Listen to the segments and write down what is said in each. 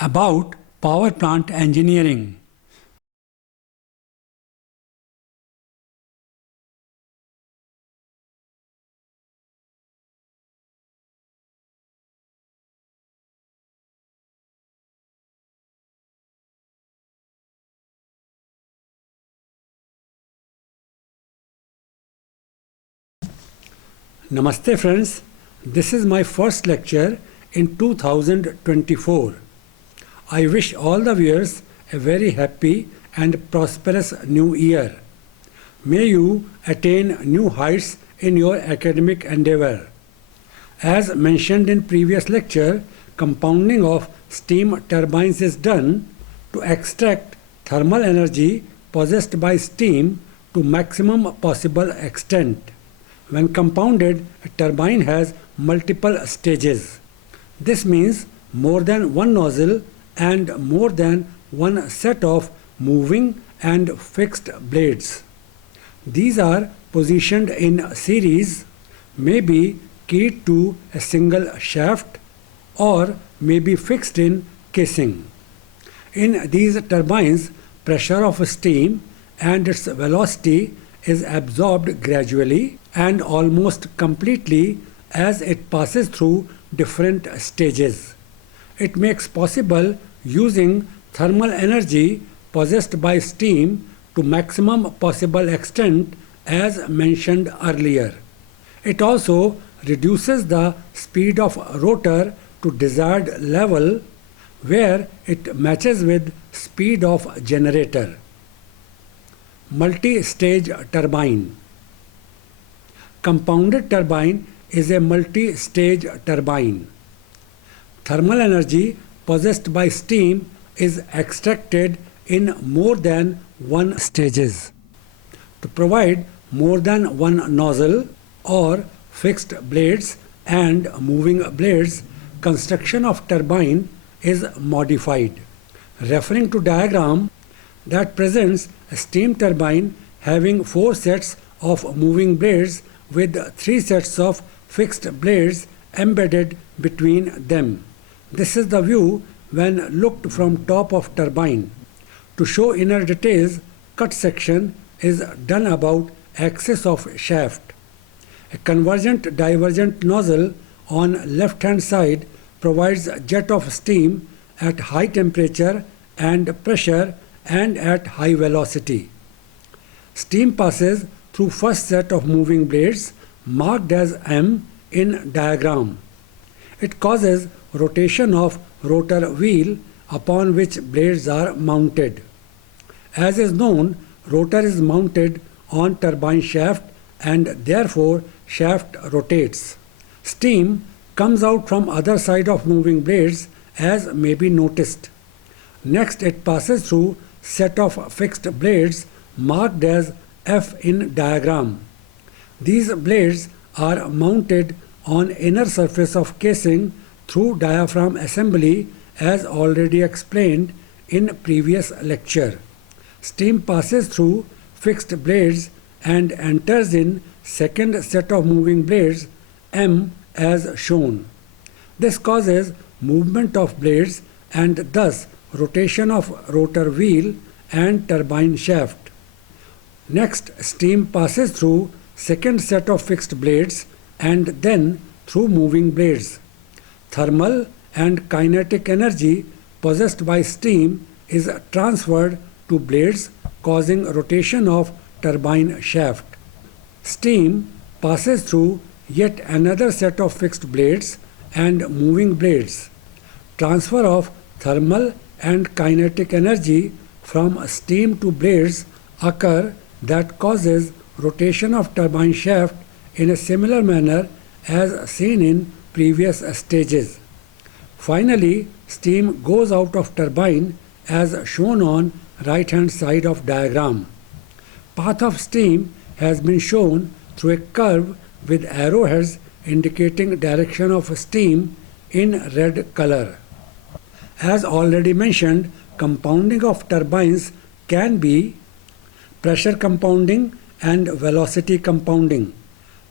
about power plant engineering. Namaste friends, this is my first lecture in 2024. I wish all the viewers a very happy and prosperous new year. May you attain new heights in your academic endeavor. As mentioned in previous lecture, compounding of steam turbines is done to extract thermal energy possessed by steam to maximum possible extent. When compounded, a turbine has multiple stages. This means more than one nozzle and more than one set of moving and fixed blades. These are positioned in series, may be keyed to a single shaft or may be fixed in casing. In these turbines, pressure of steam and its velocity is absorbed gradually and almost completely as it passes through different stages. It makes possible using thermal energy possessed by steam to maximum possible extent as mentioned earlier. It also reduces the speed of rotor to desired level where it matches with speed of generator. Multi-stage turbine. Compounded turbine is a multi-stage turbine. Thermal energy possessed by steam is extracted in more than one stages. To provide more than one nozzle or fixed blades and moving blades, construction of turbine is modified. Referring to diagram that presents a steam turbine having 4 sets of moving blades with 3 sets of fixed blades embedded between them. This is the view when looked from top of turbine. To show inner details, cut section is done about axis of shaft. A convergent divergent nozzle on left hand side provides jet of steam at high temperature and pressure and at high velocity. Steam passes through first set of moving blades marked as M in diagram. It causes rotation of rotor wheel upon which blades are mounted. As is known, rotor is mounted on turbine shaft and therefore shaft rotates. Steam comes out from other side of moving blades as may be noticed. Next it passes through set of fixed blades marked as F in diagram. These blades are mounted on inner surface of casing through diaphragm assembly as already explained in previous lecture. Steam passes through fixed blades and enters in second set of moving blades M as shown. This causes movement of blades and thus rotation of rotor wheel and turbine shaft. Next, steam passes through second set of fixed blades and then through moving blades. Thermal and kinetic energy possessed by steam is transferred to blades causing rotation of turbine shaft. Steam passes through yet another set of fixed blades and moving blades. Transfer of thermal and kinetic energy from steam to blades occur that causes rotation of turbine shaft in a similar manner as seen in previous stages. Finally, steam goes out of turbine as shown on right hand side of diagram. Path of steam has been shown through a curve with arrowheads indicating direction of steam in red color. As already mentioned, compounding of turbines can be pressure compounding and velocity compounding.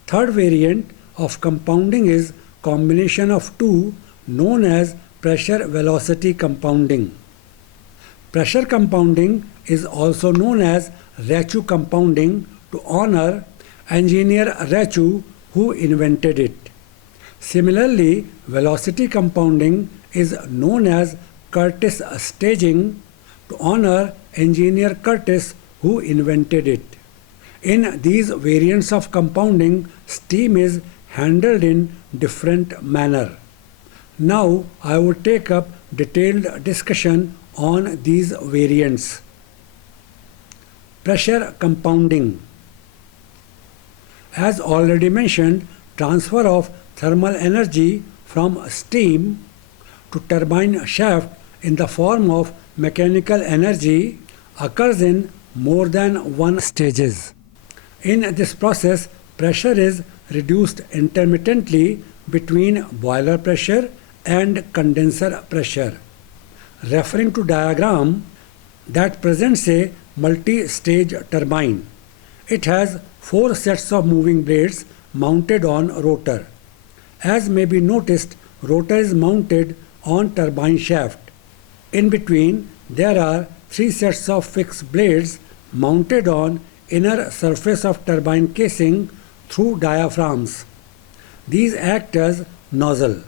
Third variant of compounding is combination of two known as pressure velocity compounding. Pressure compounding is also known as Rachou compounding to honor engineer Rachou who invented it. Similarly, velocity compounding is known as Curtis staging to honor engineer Curtis who invented it. In these variants of compounding, steam is handled in different manner. Now I would take up detailed discussion on these variants. Pressure compounding. As already mentioned, transfer of thermal energy from steam to turbine shaft in the form of mechanical energy occurs in more than one stages. In this process, pressure is reduced intermittently between boiler pressure and condenser pressure. Referring to diagram that presents a multi-stage turbine. It has 4 sets of moving blades mounted on rotor. As may be noticed, rotor is mounted on turbine shaft. In between, there are 3 sets of fixed blades mounted on inner surface of turbine casing through diaphragms. These act as nozzle.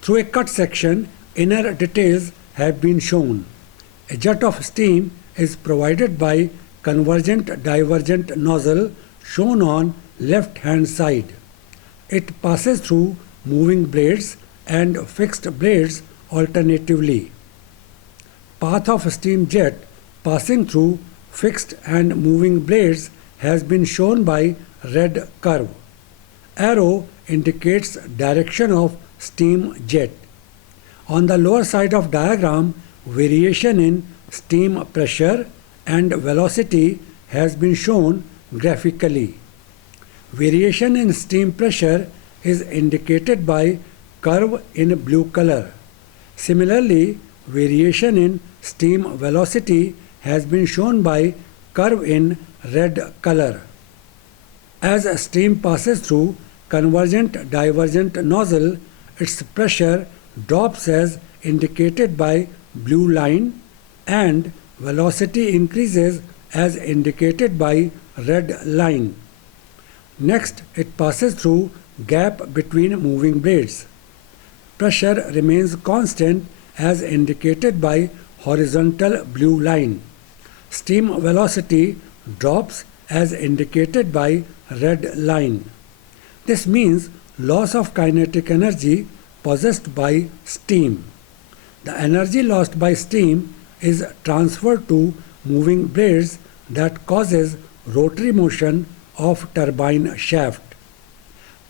Through a cut section, inner details have been shown. A jet of steam is provided by convergent-divergent nozzle shown on left hand side. It passes through moving blades and fixed blades alternatively. Path of steam jet passing through fixed and moving blades has been shown by red curve. Arrow indicates direction of steam jet. On the lower side of diagram, variation in steam pressure and velocity has been shown graphically. Variation in steam pressure is indicated by curve in blue color. Similarly, variation in steam velocity has been shown by curve in red color. As steam passes through convergent-divergent nozzle, its pressure drops as indicated by blue line and velocity increases as indicated by red line. Next, it passes through gap between moving blades. Pressure remains constant as indicated by horizontal blue line. Steam velocity drops as indicated by red line. This means loss of kinetic energy possessed by steam. The energy lost by steam is transferred to moving blades that causes rotary motion of turbine shaft.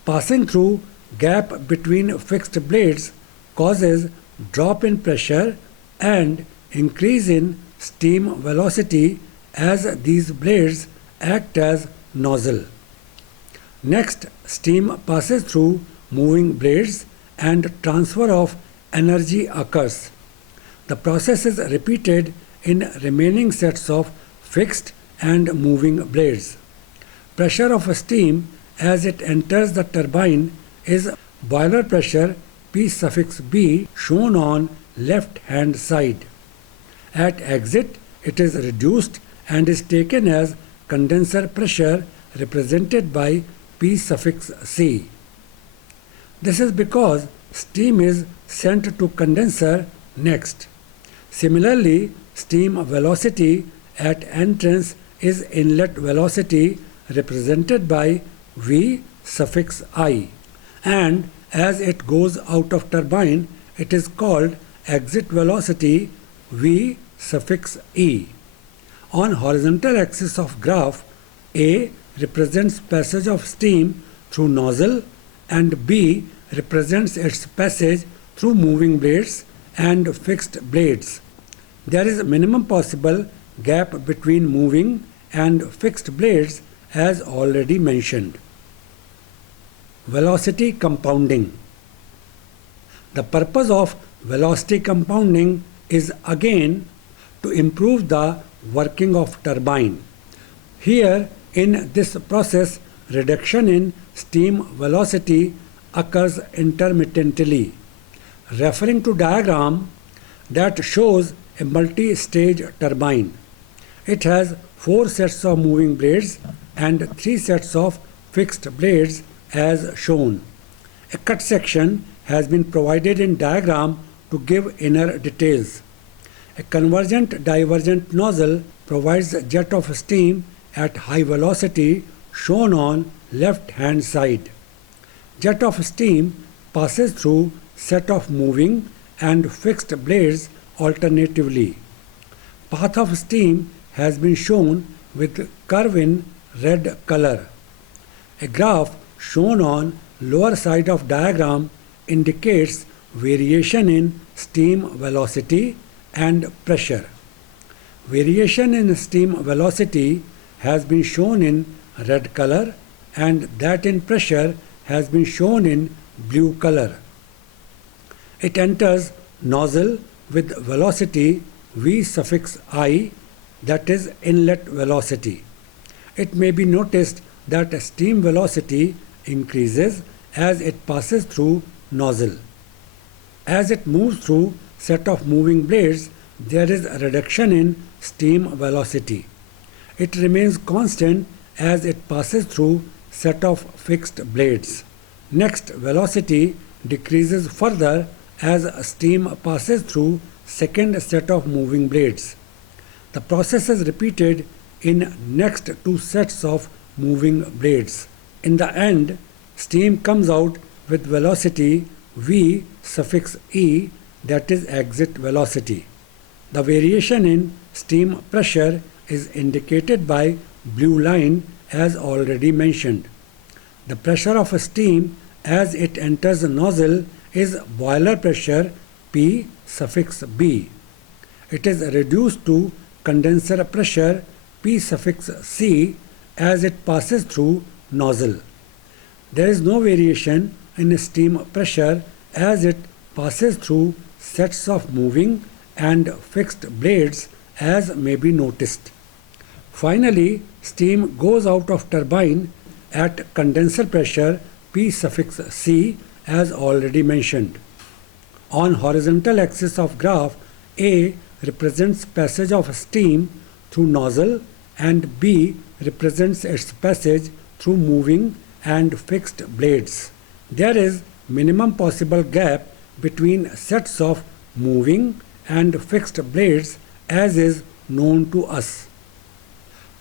Passing through gap between fixed blades causes drop in pressure and increase in steam velocity as these blades act as nozzle. Next, steam passes through moving blades and transfer of energy occurs. The process is repeated in remaining sets of fixed and moving blades. Pressure of steam as it enters the turbine is boiler pressure P suffix B shown on left hand side. At exit, it is reduced and is taken as condenser pressure represented by P suffix C. This is because steam is sent to condenser next. Similarly, steam velocity at entrance is inlet velocity represented by V suffix I, and as it goes out of turbine, it is called exit velocity V suffix E. On horizontal axis of graph, A represents passage of steam through nozzle and B represents its passage through moving blades and fixed blades. There is a minimum possible gap between moving and fixed blades as already mentioned. Velocity compounding. The purpose of velocity compounding is again to improve the working of turbine. Here in this process, reduction in steam velocity occurs intermittently. referring to diagram that shows a multi-stage turbine. It has 4 sets of moving blades and 3 sets of fixed blades as shown. A cut section has been provided in diagram to give inner details. A convergent divergent nozzle provides a jet of steam at high velocity shown on left hand side. Jet of steam passes through set of moving and fixed blades alternatively. Path of steam has been shown with curve in red color. A graph shown on lower side of diagram indicates variation in steam velocity and pressure. Variation in steam velocity has been shown in red color and that in pressure has been shown in blue color. It enters nozzle with velocity V suffix I, that is inlet velocity. It may be noticed that steam velocity increases as it passes through nozzle. As it moves through set of moving blades, there is a reduction in steam velocity. It remains constant as it passes through set of fixed blades. Next, velocity decreases further as steam passes through second set of moving blades. The process is repeated in next 2 sets of moving blades. In the end, steam comes out with velocity V suffix E, that is exit velocity. The variation in steam pressure is indicated by blue line as already mentioned. The pressure of a steam as it enters the nozzle is boiler pressure P suffix B. It is reduced to condenser pressure P suffix C as it passes through nozzle. There is no variation in steam pressure as it passes through sets of moving and fixed blades as may be noticed. Finally, steam goes out of turbine at condenser pressure P suffix C as already mentioned. On horizontal axis of graph, A represents passage of steam through nozzle and B represents its passage through moving and fixed blades. There is minimum possible gap between sets of moving and fixed blades as is known to us.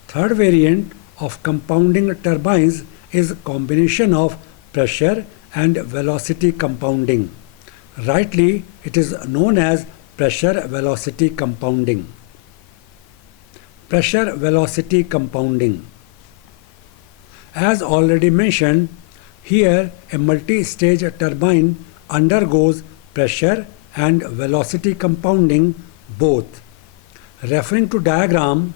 Third variant of compounding turbines is combination of pressure and velocity compounding. Rightly, it is known as pressure velocity compounding. Pressure velocity compounding. As already mentioned, here a multi-stage turbine undergoes pressure and velocity compounding both. Referring to diagram,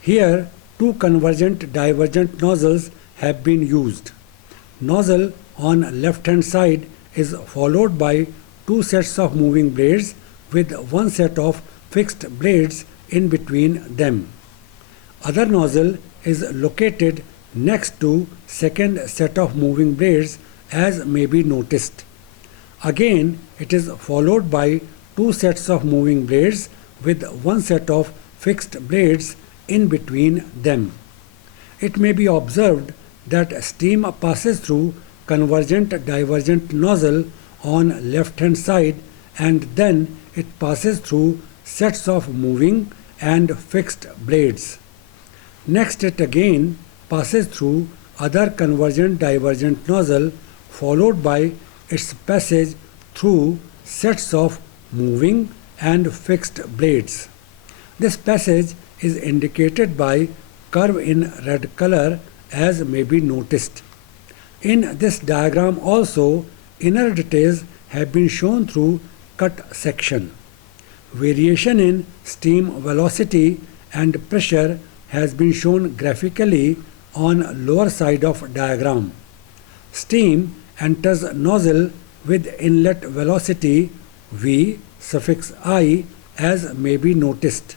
here 2 convergent divergent nozzles have been used. Nozzle on left hand side is followed by 2 sets of moving blades with 1 set of fixed blades in between them. Other nozzle is located next to second set of moving blades as may be noticed. Again, it is followed by 2 sets of moving blades with 1 set of fixed blades in between them. It may be observed that steam passes through convergent divergent nozzle on left hand side and then it passes through sets of moving and fixed blades. Next, it again passes through other convergent divergent nozzle followed by its passage through sets of moving and fixed blades. This passage is indicated by curve in red color as may be noticed. In this diagram also, inner details have been shown through cut section. Variation in steam velocity and pressure has been shown graphically on lower side of diagram. Steam enters nozzle with inlet velocity V suffix I as may be noticed.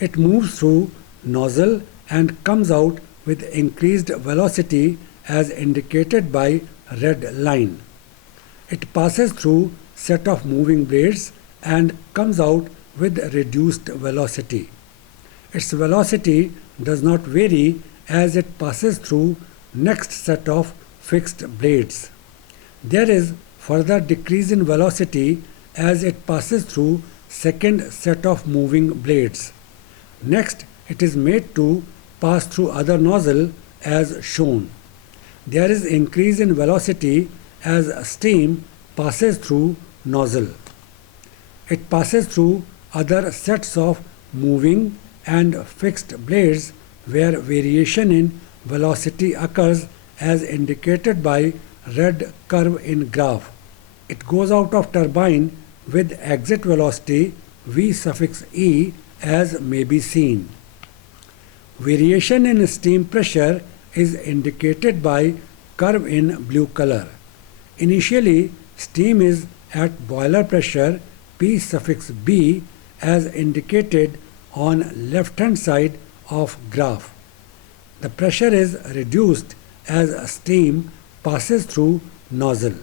It moves through nozzle and comes out with increased velocity as indicated by red line. It passes through set of moving blades and comes out with reduced velocity. Its velocity does not vary as it passes through next set of fixed blades. There is further decrease in velocity as it passes through second set of moving blades. Next, it is made to pass through other nozzle as shown. There is increase in velocity as steam passes through nozzle. It passes through other sets of moving and fixed blades where variation in velocity occurs as indicated by red curve in graph. It goes out of turbine with exit velocity V suffix E as may be seen. Variation in steam pressure is indicated by curve in blue color. Initially, steam is at boiler pressure P suffix B as indicated on left hand side of graph. The pressure is reduced as steam passes through nozzle.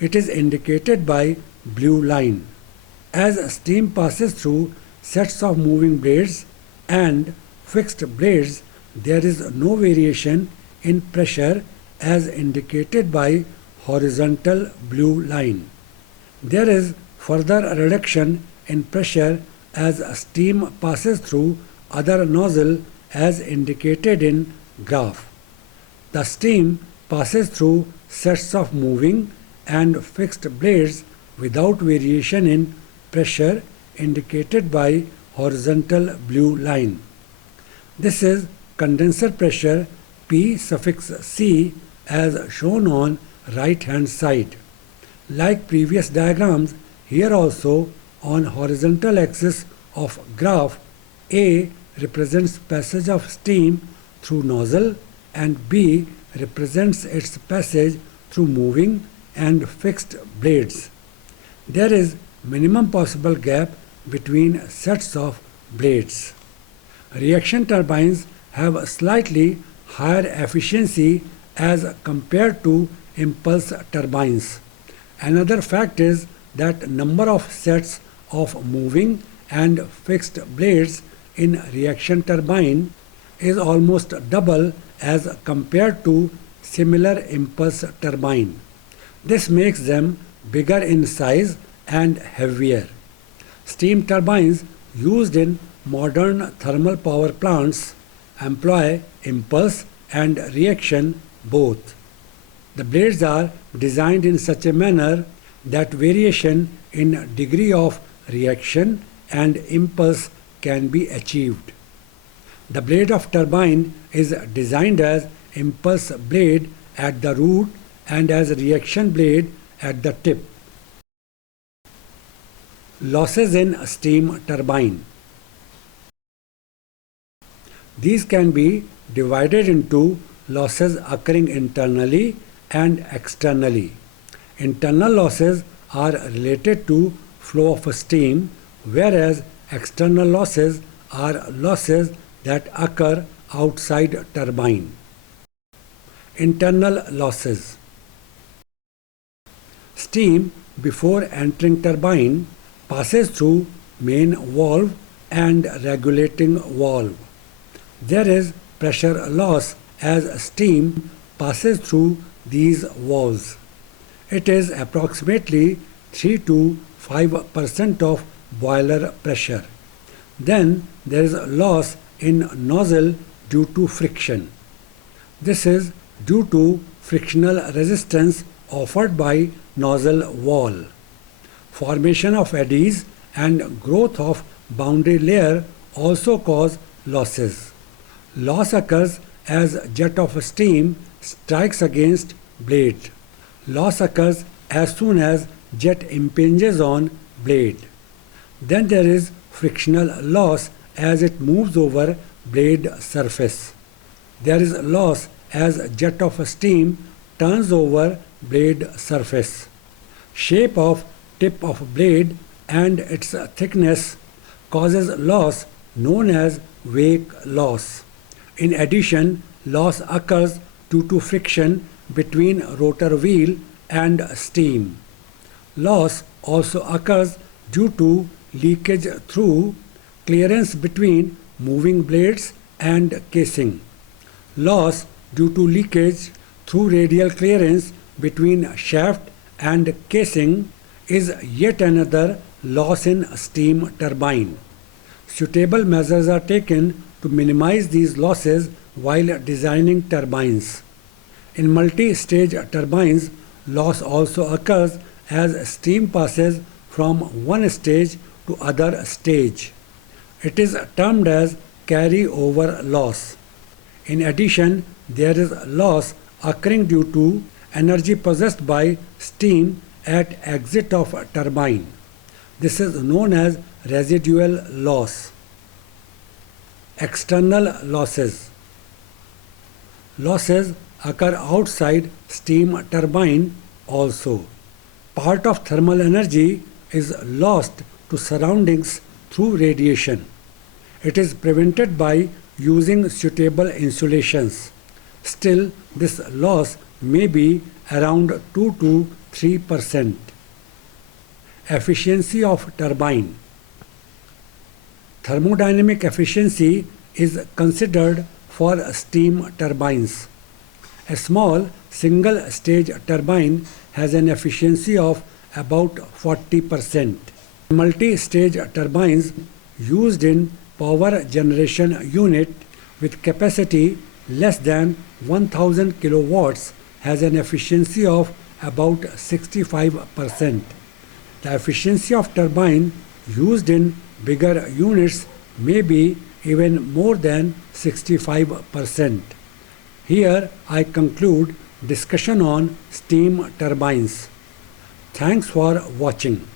It is indicated by blue line. As steam passes through sets of moving blades and fixed blades, there is no variation in pressure as indicated by horizontal blue line. There is further reduction in pressure as steam passes through other nozzle as indicated in graph. The steam passes through sets of moving and fixed blades without variation in pressure indicated by horizontal blue line. This is condenser pressure P suffix C as shown on right hand side. Like previous diagrams, here also on horizontal axis of graph, A represents passage of steam through nozzle and B represents its passage through moving and fixed blades. There is minimum possible gap between sets of blades. Reaction turbines have a slightly higher efficiency as compared to impulse turbines. Another fact is that number of sets of moving and fixed blades in reaction turbine is almost double as compared to similar impulse turbine. This makes them bigger in size and heavier. Steam turbines used in modern thermal power plants employ impulse and reaction both. The blades are designed in such a manner that variation in degree of reaction and impulse can be achieved. The blade of turbine is designed as impulse blade at the root and as reaction blade at the tip. Losses in steam turbine. These can be divided into losses occurring internally and externally. Internal losses are related to flow of steam, whereas external losses are losses that occur outside turbine. Internal losses. Steam before entering turbine passes through main valve and regulating valve. There is pressure loss as steam passes through these valves. It is approximately 3 to 5% of boiler pressure. Then there is loss in nozzle due to friction. This is due to frictional resistance offered by nozzle wall. Formation of eddies and growth of boundary layer also cause losses. Loss occurs as jet of steam strikes against blade. Loss occurs as soon as jet impinges on blade. Then there is frictional loss as it moves over blade surface. There is loss as jet of steam turns over blade surface. Shape of tip of blade and its thickness causes loss known as wake loss. In addition, loss occurs due to friction between rotor wheel and steam. Loss also occurs due to leakage through clearance between moving blades and casing. Loss due to leakage through radial clearance between shaft and casing is yet another loss in steam turbine. Suitable measures are taken to minimize these losses while designing turbines. In multi-stage turbines, loss also occurs as steam passes from one stage to other stage. It is termed as carry-over loss. In addition, there is loss occurring due to energy possessed by steam at exit of turbine. This is known as residual loss. External losses. Losses occur outside steam turbine also. Part of thermal energy is lost to surroundings through radiation. It is prevented by using suitable insulations. Still, this loss may be around 2 to 3%. Efficiency of turbine. Thermodynamic efficiency is considered for steam turbines. A small single-stage turbine has an efficiency of about 40%. Multi-stage turbines used in power generation unit with capacity less than 1000 kilowatts has an efficiency of about 65%. The efficiency of turbine used in bigger units may be even more than 65%. Here I conclude discussion on steam turbines. Thanks for watching.